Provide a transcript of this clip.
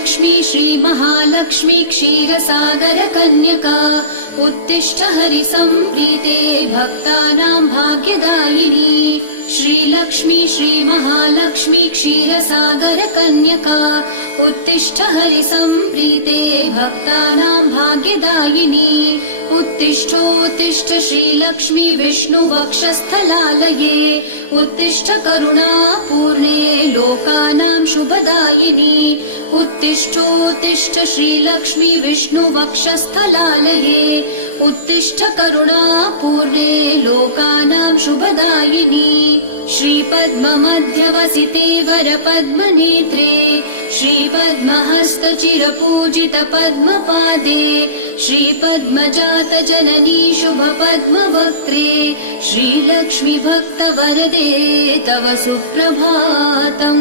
श्रीलक्ष्मी श्रीमहालक्ष्मी क्षीरसागरकन्यका उत्तिष्ठ हरिसम्प्रीते भक्तानां भाग्यदायिनी। श्रीलक्ष्मी श्रीमहालक्ष्मी क्षीरसागरकन्यका उत्तिष्ठ हरिसम्प्रीते भक्तानां भाग्यदायिनी। उत्तिष्ठोत्तिष्ठ श्रीलक्ष्मी विष्णुवक्षस्थलालये उत्तिष्ठ करुणापूर्णे लोकानां शुभदायिनी। उत्तिष्ठोत्तिष्ठ श्रीलक्ष्मी विष्णुवक्षस्थलालये उत्तिष्ठ करुणापूर्णे लोकानां शुभदायिनी। श्रीपद्ममध्यवसिते वरपद्मनेत्रे श्रीपद्महस्तचिरपूजितपद्मपादे श्रीपद्मजातजननी शुभपद्मवक्त्रे श्रीलक्ष्मी भक्तवरदे तव सुप्रभातम्।